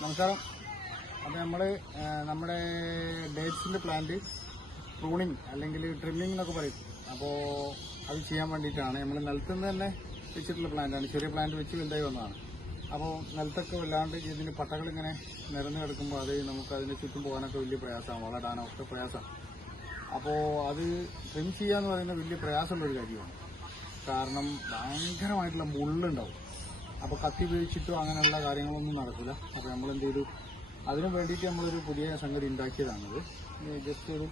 നമസ്കാരം. അപ്പോൾ നമ്മൾ നമ്മുടെ ഡേറ്റ്സിൻ്റെ പ്ലാന്റ് പ്രൂണിങ് അല്ലെങ്കിൽ ട്രിമ്മിങ് എന്നൊക്കെ പറയും. അപ്പോൾ അത് ചെയ്യാൻ വേണ്ടിയിട്ടാണ് നമ്മൾ നിലത്തുനിന്ന് തന്നെ വെച്ചിട്ടുള്ള പ്ലാന്റാണ്. ചെറിയ പ്ലാന്റ് വെച്ച് വലുതായി വന്നതാണ്. അപ്പോൾ നിലത്തൊക്കെ വല്ലാണ്ട് ഇതിന് പട്ടകളിങ്ങനെ നിരന്ന് കിടക്കുമ്പോൾ അത് നമുക്ക് അതിന് ചുറ്റും പോകാനൊക്കെ വലിയ പ്രയാസമാണ്, വളടാനൊക്കെ പ്രയാസമാണ്. അപ്പോൾ അത് ട്രിം ചെയ്യുക എന്ന് പറയുന്നത് വലിയ പ്രയാസമുള്ളൊരു കാര്യമാണ്. കാരണം ഭയങ്കരമായിട്ടുള്ള മുള്ളുണ്ടാവും. അപ്പോൾ കത്തി ഉപയോഗിച്ചിട്ടോ അങ്ങനെയുള്ള കാര്യങ്ങളൊന്നും നടക്കില്ല. അപ്പോൾ നമ്മൾ എന്ത് ചെയ്തു, അതിനു വേണ്ടിയിട്ട് നമ്മളൊരു പുതിയ സംഗതി ഉണ്ടാക്കിയതാണത്. ജസ്റ്റ് ഒരു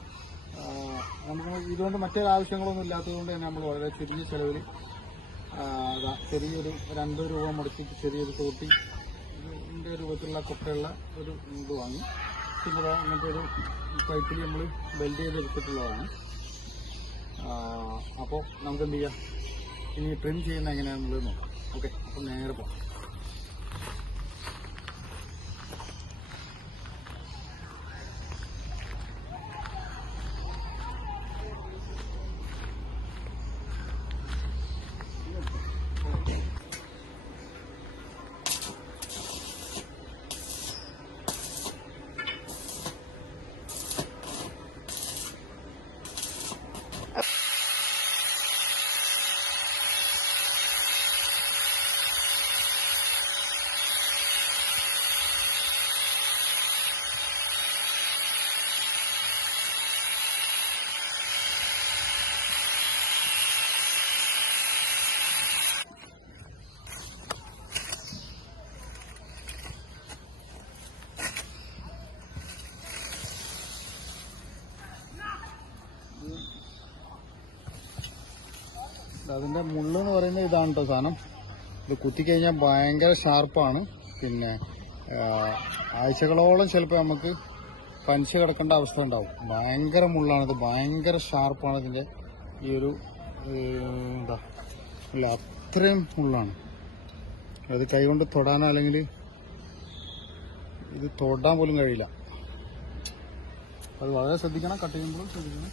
നമുക്ക് ഇതുകൊണ്ട് മറ്റൊരു ആവശ്യങ്ങളൊന്നും ഇല്ലാത്തതുകൊണ്ട് തന്നെ നമ്മൾ വളരെ ചുരുങ്ങിയ ചിലവിൽ ചെറിയൊരു 2 രൂപ മുടക്കിയിട്ട് ചെറിയൊരു തോട്ടിൻ്റെ രൂപത്തിലുള്ള കൊട്ടയുള്ള ഒരു ഇത് വാങ്ങി. പിന്നെ അങ്ങനത്തെ ഒരു പൈപ്പിൽ നമ്മൾ വെൽഡ് ചെയ്തെടുത്തിട്ടുള്ളതാണ്. അപ്പോൾ നമുക്ക് എന്ത് ചെയ്യാം, ഇനി ട്രിം ചെയ്യുന്ന എങ്ങനെയാണെന്നുള്ളത് നോക്കാം. ഓക്കെ, അപ്പം നേരെ പോകാം. അതിൻ്റെ മുള്ളെന്ന് പറയുന്നത് ഇതാണ് കേട്ടോ സാധനം. ഇത് കുത്തിക്കഴിഞ്ഞാൽ ഭയങ്കര ഷാർപ്പാണ്. പിന്നെ ആഴ്ചകളോളം ചിലപ്പോൾ നമുക്ക് പനിച്ച് കിടക്കേണ്ട അവസ്ഥ ഉണ്ടാവും. ഭയങ്കര മുള്ളാണിത്, ഭയങ്കര ഷാർപ്പാണ് ഇതിൻ്റെ ഈ ഒരു എന്താ അല്ല, അത്രയും മുള്ളാണ്. അത് കൈകൊണ്ട് തൊടാനോ അല്ലെങ്കിൽ ഇത് തൊടാൻ പോലും കഴിയില്ല. അത് വളരെ ശ്രദ്ധിക്കണം, കട്ട് ചെയ്യുമ്പോഴും ശ്രദ്ധിക്കണം.